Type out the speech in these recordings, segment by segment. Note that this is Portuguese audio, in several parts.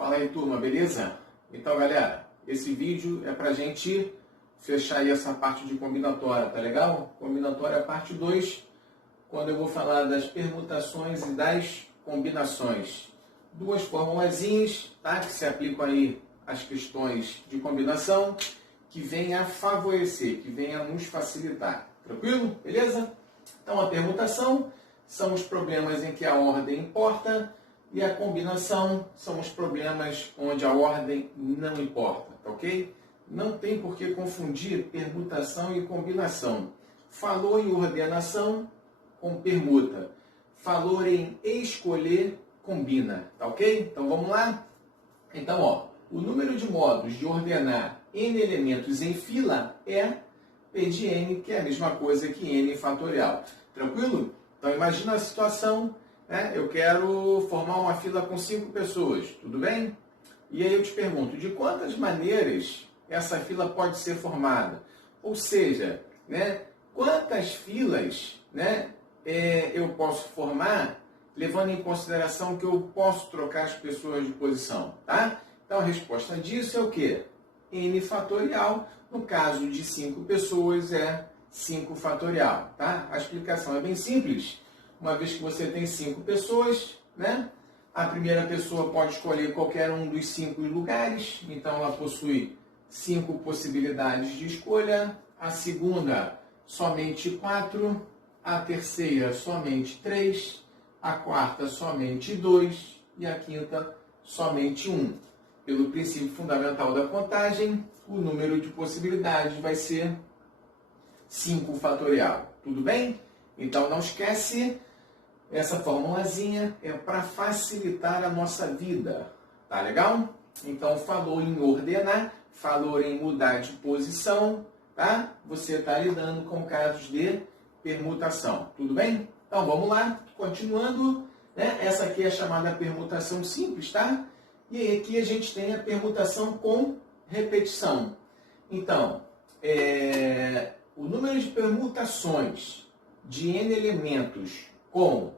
Fala aí, turma, beleza? Então, galera, esse vídeo é pra gente fechar aí essa parte de combinatória, tá legal? Combinatória parte 2, quando eu vou falar das permutações e das combinações. Duas formulazinhas, tá? Que se aplicam aí às questões de combinação, que vem a favorecer, que vem a nos facilitar. Tranquilo? Beleza? Então, a permutação são os problemas em que a ordem importa, e a combinação são os problemas onde a ordem não importa, tá ok? Não tem por que confundir permutação e combinação. Falou em ordenação com permuta. Falou em escolher, combina, tá ok? Então vamos lá? Então, ó, o número de modos de ordenar n elementos em fila é P de n, que é a mesma coisa que n fatorial. Tranquilo? Então imagina a situação, né? Eu quero formar uma fila com 5 pessoas, tudo bem? E aí eu te pergunto, de quantas maneiras essa fila pode ser formada? Ou seja, né, quantas filas, né, eu posso formar, levando em consideração que eu posso trocar as pessoas de posição, tá? Então a resposta disso é o quê? N fatorial, no caso de 5 pessoas é 5 fatorial, tá? A explicação é bem simples. Uma vez que você tem 5 pessoas, né? A primeira pessoa pode escolher qualquer um dos 5 lugares, então ela possui 5 possibilidades de escolha. A segunda, somente 4. A terceira, somente 3. A quarta, somente 2. E a quinta, somente 1. Pelo princípio fundamental da contagem, o número de possibilidades vai ser 5 fatorial. Tudo bem? Então não esquece, essa formulazinha é para facilitar a nossa vida. Tá legal? Então falou em ordenar, falou em mudar de posição, tá? Você está lidando com casos de permutação. Tudo bem? Então vamos lá, continuando, né? Essa aqui é a chamada permutação simples, tá? E aí aqui a gente tem a permutação com repetição. Então, o número de permutações de n elementos com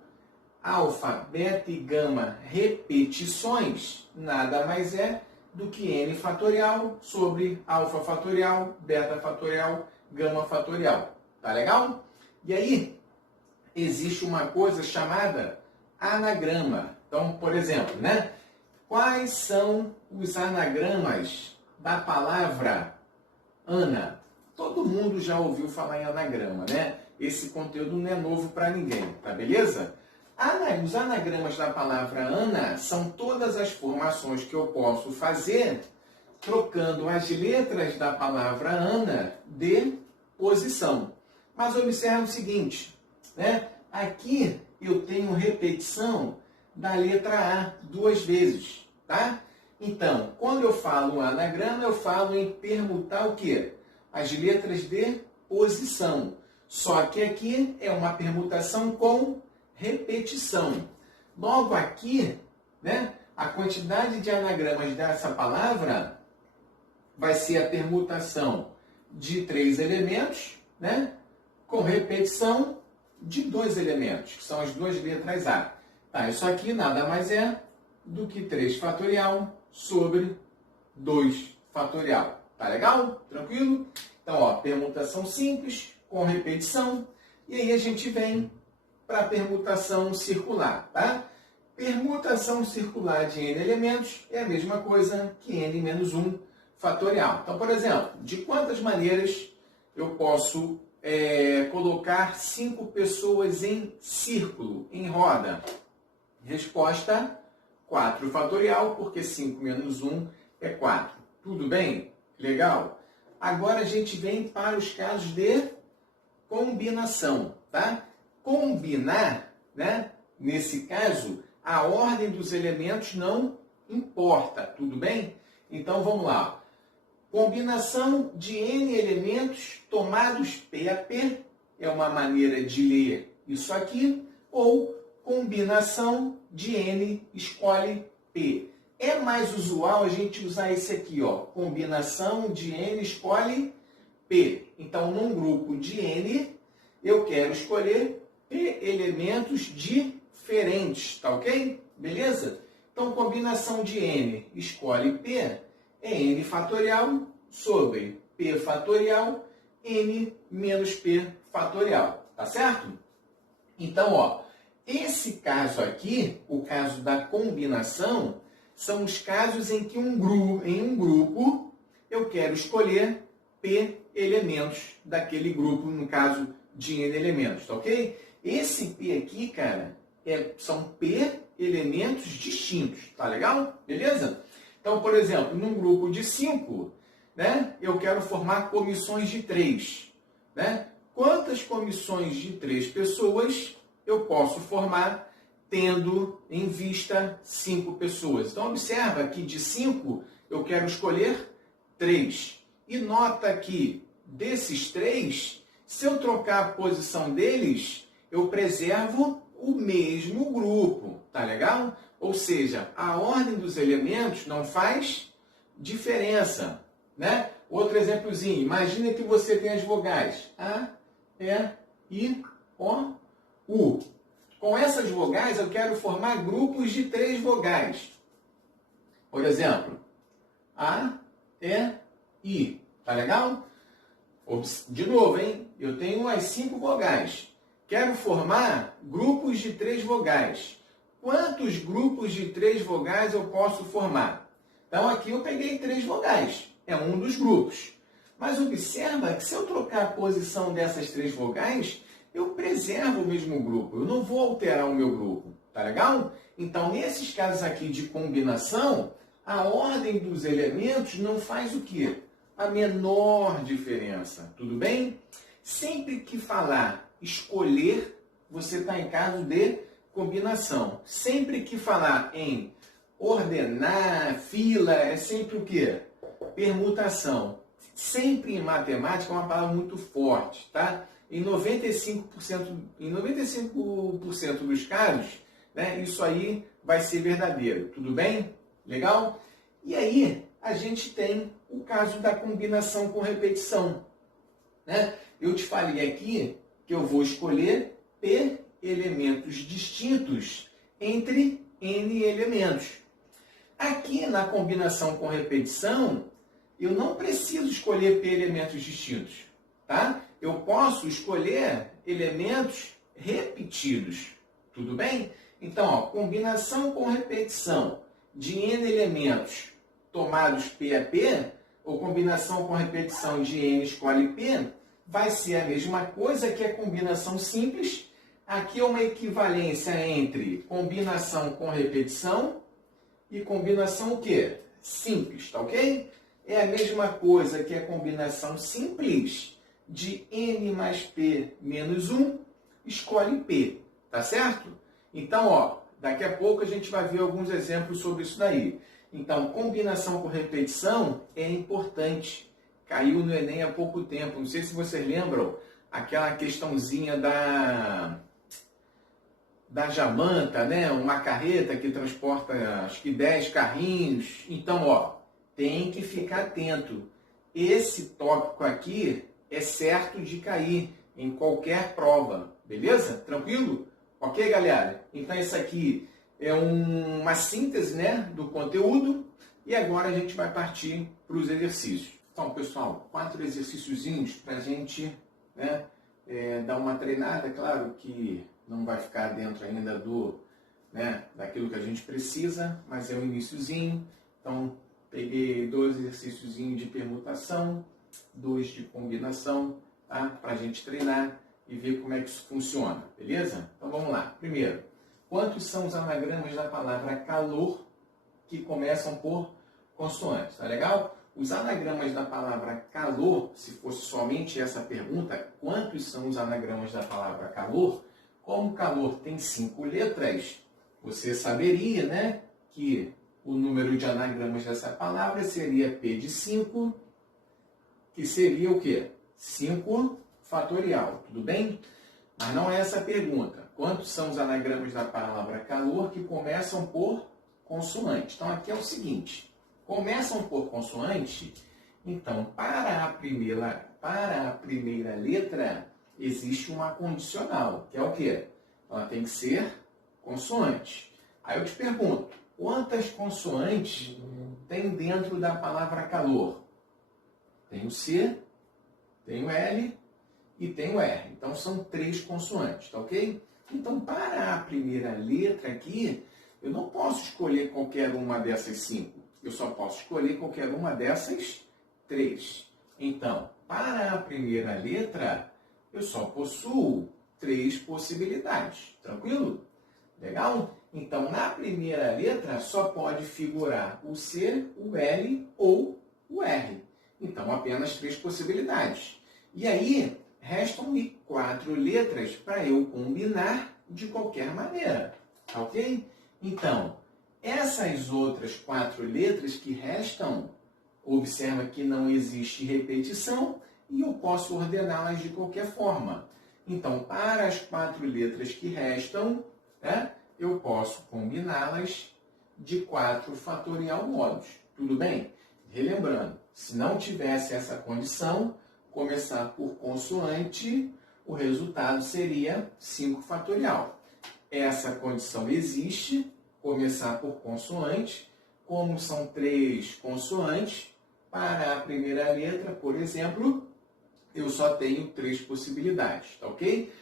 alfa, beta e gama repetições nada mais é do que n fatorial sobre alfa fatorial, beta fatorial, gama fatorial. Tá legal? E aí, existe uma coisa chamada anagrama. Então, por exemplo, né? Quais são os anagramas da palavra Ana? Todo mundo já ouviu falar em anagrama, né? Esse conteúdo não é novo para ninguém, tá beleza? Os anagramas da palavra Ana são todas as formações que eu posso fazer trocando as letras da palavra Ana de posição. Mas observe o seguinte, né? Aqui eu tenho repetição da letra A 2 vezes, tá? Então, quando eu falo anagrama, eu falo em permutar o quê? As letras de posição. Só que aqui é uma permutação com repetição. Logo aqui, né, a quantidade de anagramas dessa palavra vai ser a permutação de 3 elementos, né, com repetição de 2 elementos, que são as 2 letras A. Tá, isso aqui nada mais é do que 3 fatorial sobre 2 fatorial. Tá legal? Tranquilo? Então, ó, permutação simples, com repetição. E aí a gente vem para a permutação circular, tá? Permutação circular de n elementos é a mesma coisa que n menos 1 fatorial. Então, por exemplo, de quantas maneiras eu posso colocar 5 pessoas em círculo, em roda? Resposta, 4 fatorial, porque 5 menos 1 é 4. Tudo bem? Legal? Agora a gente vem para os casos de combinação, tá? Combinar, né? Nesse caso, a ordem dos elementos não importa, tudo bem? Então vamos lá. Combinação de n elementos tomados P a P é uma maneira de ler isso aqui, ou combinação de n escolhe P. É mais usual a gente usar esse aqui, ó, combinação de n escolhe P. Então, num grupo de n, eu quero escolher P elementos diferentes, tá ok? Beleza? Então, combinação de n escolhe p é n fatorial sobre p fatorial, n menos p fatorial. Tá certo? Então, ó, esse caso aqui, o caso da combinação, são os casos em que em um grupo eu quero escolher p elementos daquele grupo, no caso de n elementos, tá ok? Esse p aqui, cara, são p elementos distintos, tá legal? Beleza? Então, por exemplo, num grupo de 5, né, eu quero formar comissões de 3. Né? Quantas comissões de 3 pessoas eu posso formar tendo em vista 5 pessoas? Então, observa que de 5 eu quero escolher 3. E nota que desses 3, se eu trocar a posição deles, eu preservo o mesmo grupo, tá legal? Ou seja, a ordem dos elementos não faz diferença, né? Outro exemplozinho, imagina que você tem as vogais A, E, I, O, U. Com essas vogais eu quero formar grupos de 3 vogais. Por exemplo, A, E, I. Tá legal? De novo, hein? Eu tenho as 5 vogais. Quero formar grupos de 3 vogais. Quantos grupos de 3 vogais eu posso formar? Então, aqui eu peguei 3 vogais. É um dos grupos. Mas observa que se eu trocar a posição dessas 3 vogais, eu preservo o mesmo grupo. Eu não vou alterar o meu grupo. Tá legal? Então, nesses casos aqui de combinação, a ordem dos elementos não faz o quê? A menor diferença. Tudo bem? Sempre que falar escolher, você está em caso de combinação. Sempre que falar em ordenar, fila, é sempre o quê? Permutação. Sempre em matemática é uma palavra muito forte, tá? Em 95% dos casos, né, isso aí vai ser verdadeiro. Tudo bem? Legal? E aí, a gente tem o caso da combinação com repetição. Né? Eu te falei aqui que eu vou escolher P elementos distintos entre N elementos. Aqui na combinação com repetição, eu não preciso escolher P elementos distintos. Tá? Eu posso escolher elementos repetidos. Tudo bem? Então, ó, combinação com repetição de N elementos tomados P a P, ou combinação com repetição de N escolhe P, vai ser a mesma coisa que a combinação simples. Aqui é uma equivalência entre combinação com repetição e combinação o quê? Simples, tá ok? É a mesma coisa que a combinação simples de N mais P menos 1, escolhe P, tá certo? Então, ó, daqui a pouco a gente vai ver alguns exemplos sobre isso daí. Então, combinação com repetição é importante. Caiu no Enem há pouco tempo. Não sei se vocês lembram aquela questãozinha da jamanta, né? Uma carreta que transporta, acho que 10 carrinhos. Então, ó, tem que ficar atento. Esse tópico aqui é certo de cair em qualquer prova. Beleza? Tranquilo? Ok, galera? Então, isso aqui é uma síntese, né, do conteúdo. E agora a gente vai partir para os exercícios. Então, pessoal, 4 exercíciozinhos para a gente, né, dar uma treinada. Claro que não vai ficar dentro ainda daquilo que a gente precisa, mas é o iniciozinho. Então, peguei 2 exercíciozinhos de permutação, 2 de combinação, tá? Para a gente treinar e ver como é que isso funciona, beleza? Então, vamos lá. Primeiro, quantos são os anagramas da palavra calor que começam por consoantes? Tá legal? Os anagramas da palavra calor, se fosse somente essa pergunta, quantos são os anagramas da palavra calor? Como calor tem 5 letras, você saberia, né, que o número de anagramas dessa palavra seria P de 5, que seria o quê? 5 fatorial, tudo bem? Mas não é essa a pergunta. Quantos são os anagramas da palavra calor que começam por consoante? Então, aqui é o seguinte. Começam por consoante, então, para a primeira letra, existe uma condicional, que é o quê? Ela tem que ser consoante. Aí eu te pergunto, Quantas consoantes tem dentro da palavra calor? Tem o C, tem o L e tem o R. Então, são 3 consoantes, tá ok? Então, para a primeira letra aqui, eu não posso escolher qualquer uma dessas 5. Eu só posso escolher qualquer uma dessas 3. Então, para a primeira letra, eu só possuo 3 possibilidades. Tranquilo? Legal? Então, na primeira letra, só pode figurar o C, o L ou o R. Então, apenas 3 possibilidades. E aí, restam-me 4 letras para eu combinar de qualquer maneira. Tá ok? Então, essas outras 4 letras que restam, observa que não existe repetição e eu posso ordená-las de qualquer forma. Então, para as 4 letras que restam, né, eu posso combiná-las de 4 fatorial modos. Tudo bem? Relembrando, se não tivesse essa condição, começar por consoante, o resultado seria 5 fatorial. Essa condição existe, começar por consoante. Como são 3 consoantes, para a primeira letra, por exemplo, eu só tenho 3 possibilidades, tá ok?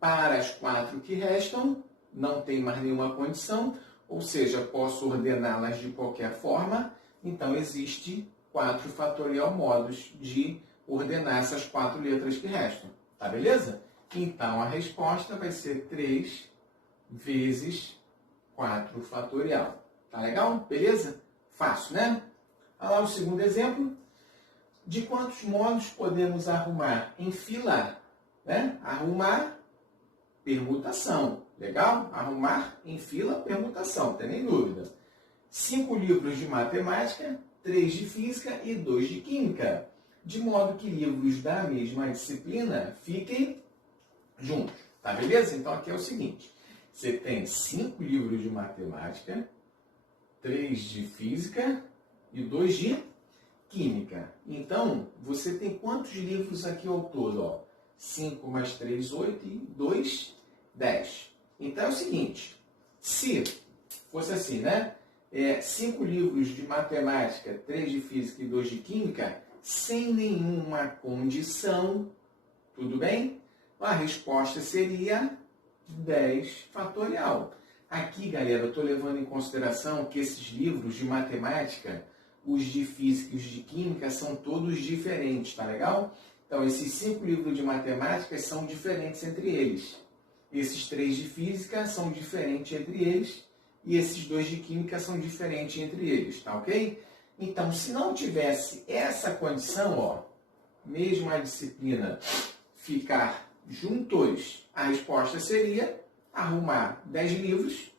Para as 4 que restam, não tem mais nenhuma condição, ou seja, posso ordená-las de qualquer forma, então existe 4 fatorial modos de ordenar essas 4 letras que restam, tá beleza? Então, a resposta vai ser 3 vezes 4 fatorial. Tá legal? Beleza? Fácil, né? Olha lá o segundo exemplo. De quantos modos podemos arrumar em fila? Né? Arrumar, permutação. Legal? Arrumar em fila, permutação. Não tem nem dúvida. 5 livros de matemática, 3 de física e 2 de química. De modo que livros da mesma disciplina fiquem juntos. Tá beleza? Então, aqui é o seguinte. Você tem 5 livros de matemática, 3 de física e 2 de química. Então, você tem quantos livros aqui ao todo? 5 mais 3, 8 e 2, 10. Então, é o seguinte. Se fosse assim, né? 5 livros de matemática, 3 de física e 2 de química, sem nenhuma condição, tudo bem? A resposta seria 10 fatorial. Aqui, galera, eu estou levando em consideração que esses livros de matemática, os de física e os de química, são todos diferentes, tá legal? Então, esses 5 livros de matemática são diferentes entre eles. Esses 3 de física são diferentes entre eles. E esses 2 de química são diferentes entre eles, tá ok? Então, se não tivesse essa condição, mesmo a disciplina ficar juntos, a resposta seria arrumar 10 livros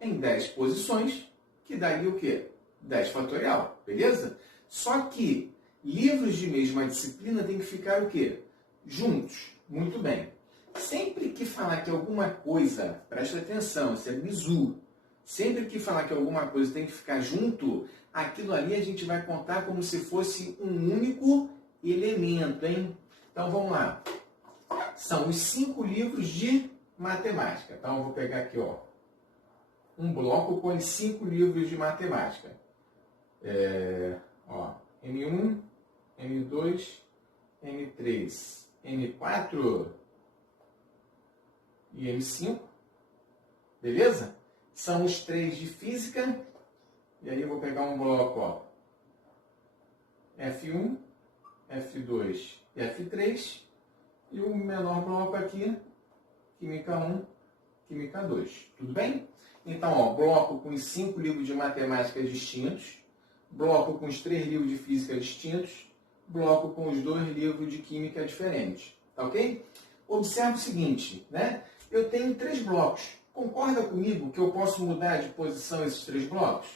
em 10 posições, que daria o quê? 10 fatorial, beleza? Só que livros de mesma disciplina tem que ficar o quê? Juntos. Muito bem. Sempre que falar que alguma coisa, presta atenção, isso é bizu, sempre que falar que alguma coisa tem que ficar junto, aquilo ali a gente vai contar como se fosse um único elemento, hein? Então, vamos lá. São os 5 livros de matemática. Então, eu vou pegar aqui, um bloco com os 5 livros de matemática. M1, M2, M3, M4 e M5. Beleza? São os 3 de física. E aí eu vou pegar um bloco, F1, F2 e F3. E o menor bloco aqui, Química 1, Química 2. Tudo bem? Então, bloco com os 5 livros de matemática distintos, bloco com os 3 livros de física distintos, bloco com os 2 livros de química diferentes. Tá ok? Observe o seguinte, né? Eu tenho 3 blocos. Concorda comigo que eu posso mudar de posição esses 3 blocos?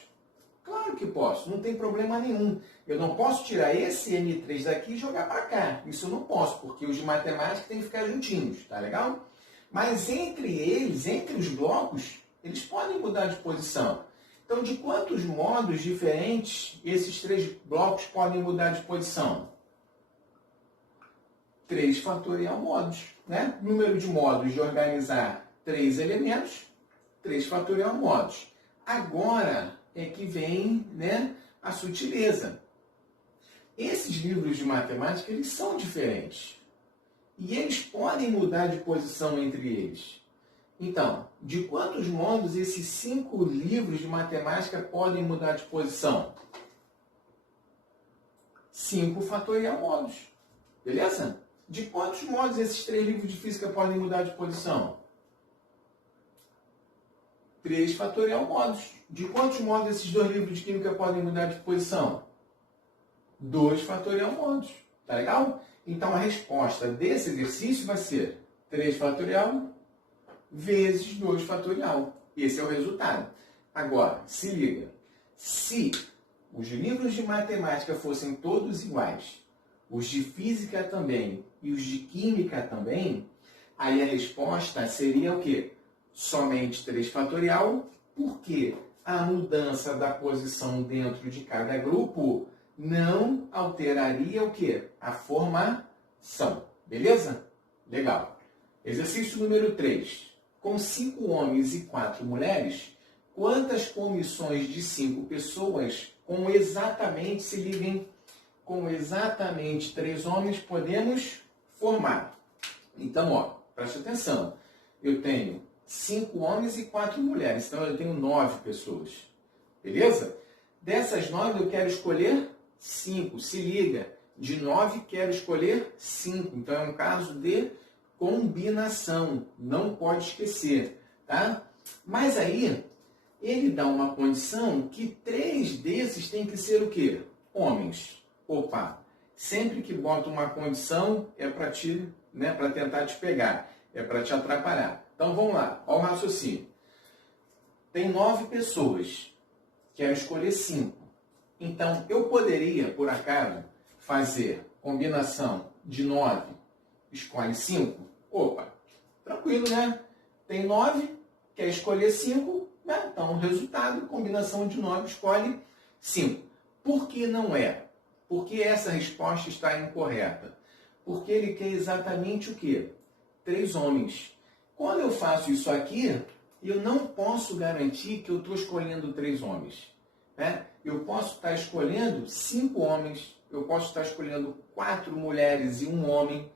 Claro que posso, não tem problema nenhum. Eu não posso tirar esse M3 daqui e jogar para cá. Isso eu não posso, porque os de matemática têm que ficar juntinhos, tá legal? Mas entre eles, entre os blocos, eles podem mudar de posição. Então, de quantos modos diferentes esses 3 blocos podem mudar de posição? 3 fatorial modos, né? Número de modos de organizar 3 elementos, 3 fatorial modos. Agora é que vem, né, a sutileza. Esses livros de matemática, eles são diferentes. E eles podem mudar de posição entre eles. Então, de quantos modos esses 5 livros de matemática podem mudar de posição? 5 fatorial modos. Beleza? De quantos modos esses 3 livros de física podem mudar de posição? 3 fatorial modos. De quantos modos esses 2 livros de química podem mudar de posição? 2 fatorial modos. Tá legal? Então a resposta desse exercício vai ser 3 fatorial vezes 2 fatorial. Esse é o resultado. Agora, se liga. Se os livros de matemática fossem todos iguais, os de física também e os de química também, aí a resposta seria o quê? Somente 3 fatorial, porque a mudança da posição dentro de cada grupo não alteraria o quê? A formação. Beleza? Legal. Exercício número 3. Com 5 homens e 4 mulheres, quantas comissões de 5 pessoas com exatamente, se liguem, com exatamente 3 homens podemos formar? Então, ó, preste atenção. Eu tenho 5 homens e 4 mulheres, então eu tenho 9 pessoas. Beleza? Dessas 9 eu quero escolher 5. Se liga, de 9 quero escolher 5. Então é um caso de combinação. Não pode esquecer, tá? Mas aí, ele dá uma condição que 3 desses tem que ser o quê? Homens. Opa, sempre que bota uma condição é para te, né, para tentar te pegar, é para te atrapalhar. Então vamos lá, olha o raciocínio. Tem 9 pessoas, quero escolher 5. Então eu poderia, por acaso, fazer combinação de 9, escolhe 5? Opa, tranquilo, né? Tem 9, quer escolher 5, né? Então o resultado, combinação de 9, escolhe 5. Por que não é? Porque essa resposta está incorreta. Porque ele quer exatamente o quê? 3 homens. Quando eu faço isso aqui, eu não posso garantir que eu estou escolhendo 3 homens. Né? Eu posso estar escolhendo 5 homens, eu posso estar escolhendo 4 mulheres e 1 homem.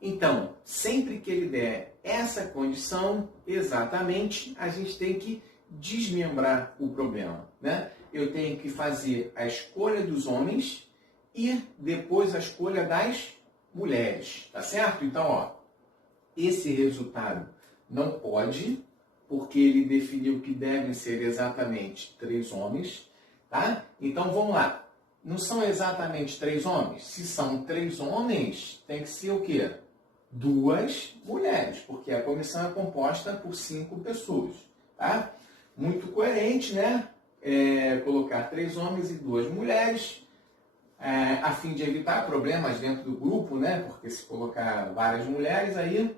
Então, sempre que ele der essa condição, exatamente, a gente tem que desmembrar o problema. Né? Eu tenho que fazer a escolha dos homens e depois a escolha das mulheres. Tá certo? Então, ó, esse resultado não pode, porque ele definiu que devem ser exatamente 3 homens. Tá? Então, vamos lá. Não são exatamente 3 homens? Se são 3 homens, tem que ser o quê? 2 mulheres, porque a comissão é composta por 5 pessoas. Tá? Muito coerente, né? Colocar 3 homens e 2 mulheres, a fim de evitar problemas dentro do grupo, né? Porque se colocar várias mulheres, aí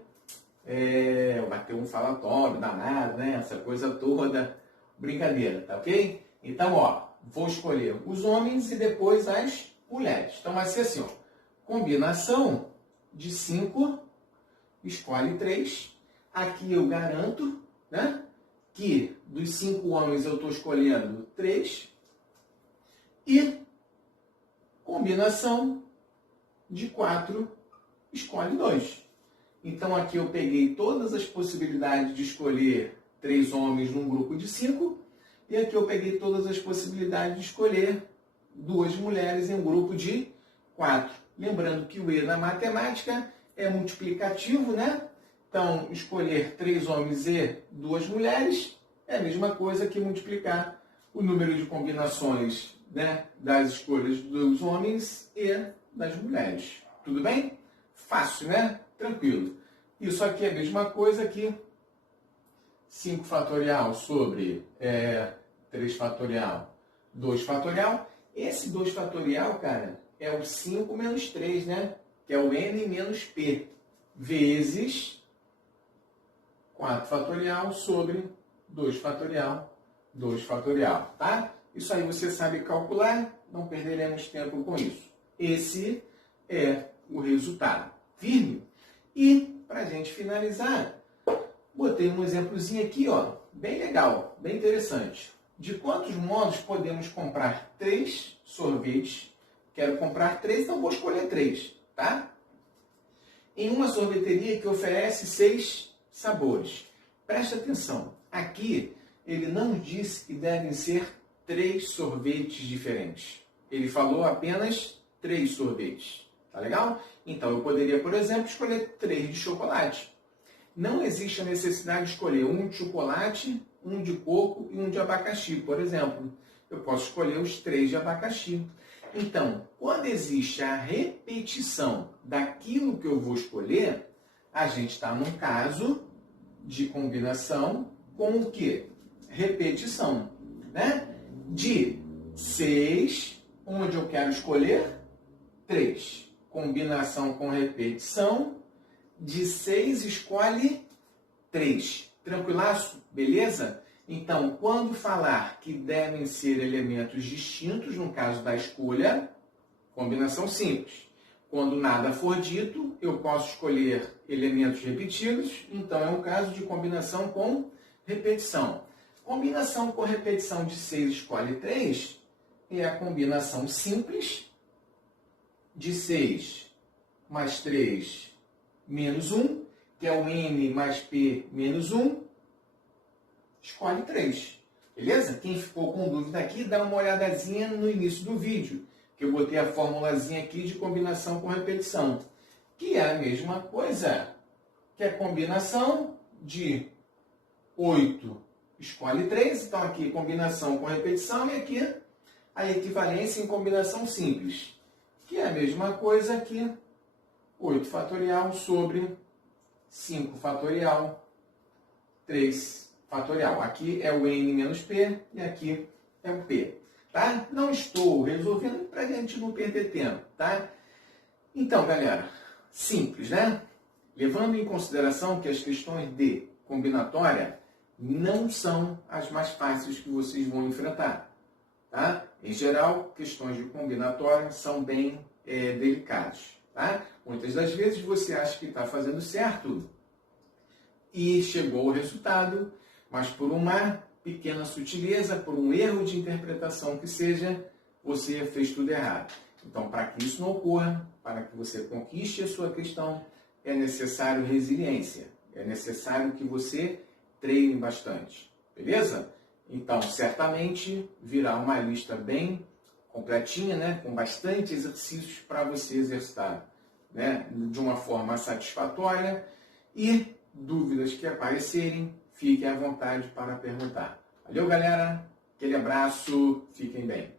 vai ter um falatório danado, né? Essa coisa toda, brincadeira, tá ok? Então, ó, vou escolher os homens e depois as mulheres. Então vai ser assim, ó, combinação de 5, escolhe 3. Aqui eu garanto, né, que dos 5 homens eu estou escolhendo 3. E combinação de 4, escolhe 2. Então aqui eu peguei todas as possibilidades de escolher 3 homens num grupo de 5. E aqui eu peguei todas as possibilidades de escolher 2 mulheres em um grupo de 4. Lembrando que o E na matemática é multiplicativo, né? Então, escolher 3 homens e 2 mulheres é a mesma coisa que multiplicar o número de combinações, né, das escolhas dos homens e das mulheres. Tudo bem? Fácil, né? Tranquilo. Isso aqui é a mesma coisa que 5 fatorial sobre 3 fatorial, 2 fatorial. Esse 2 fatorial, cara, é o 5 menos 3, né? Que é o n menos p, vezes 4 fatorial sobre 2 fatorial, 2 fatorial, tá? Isso aí você sabe calcular, não perderemos tempo com isso. Esse é o resultado. Firme? E, para a gente finalizar, botei um exemplozinho aqui, ó, bem legal, bem interessante. De quantos modos podemos comprar 3 sorvetes? Quero comprar 3, então vou escolher 3, tá? Em uma sorveteria que oferece 6 sabores. Preste atenção, aqui ele não disse que devem ser 3 sorvetes diferentes. Ele falou apenas 3 sorvetes, tá legal? Então eu poderia, por exemplo, escolher 3 de chocolate. Não existe a necessidade de escolher um de chocolate, um de coco e um de abacaxi, por exemplo. Eu posso escolher os 3 de abacaxi. Então, quando existe a repetição daquilo que eu vou escolher, a gente está num caso de combinação com o quê? Repetição, né? De 6, onde eu quero escolher 3. Combinação com repetição, de 6 escolhe 3. Tranquilaço? Beleza? Então, quando falar que devem ser elementos distintos, no caso da escolha, combinação simples. Quando nada for dito, eu posso escolher elementos repetidos, então é um caso de combinação com repetição. Combinação com repetição de 6 escolhe 3 é a combinação simples de 6 mais 3 menos 1, que é o n mais p menos 1, escolhe 3. Beleza? Quem ficou com dúvida aqui, dá uma olhadazinha no início do vídeo, que eu botei a formulazinha aqui de combinação com repetição, que é a mesma coisa que a combinação de 8 escolhe 3, então aqui combinação com repetição e aqui a equivalência em combinação simples, que é a mesma coisa que 8 fatorial sobre 5 fatorial, 3 fatorial. Aqui é o n menos p e aqui é o p. Tá? Não estou resolvendo para a gente não perder tempo. Tá? Então, galera, simples, né? Levando em consideração que as questões de combinatória não são as mais fáceis que vocês vão enfrentar. Tá? Em geral, questões de combinatória são bem delicadas. Tá? Muitas das vezes você acha que está fazendo certo e chegou ao resultado, mas por uma pequena sutileza, por um erro de interpretação que seja, você fez tudo errado. Então, para que isso não ocorra, para que você conquiste a sua questão, é necessário resiliência. É necessário que você treine bastante. Beleza? Então, certamente virá uma lista bem completinha, né, com bastante exercícios para você exercitar, né, de uma forma satisfatória, e dúvidas que aparecerem, fiquem à vontade para perguntar. Valeu, galera? Aquele abraço, fiquem bem.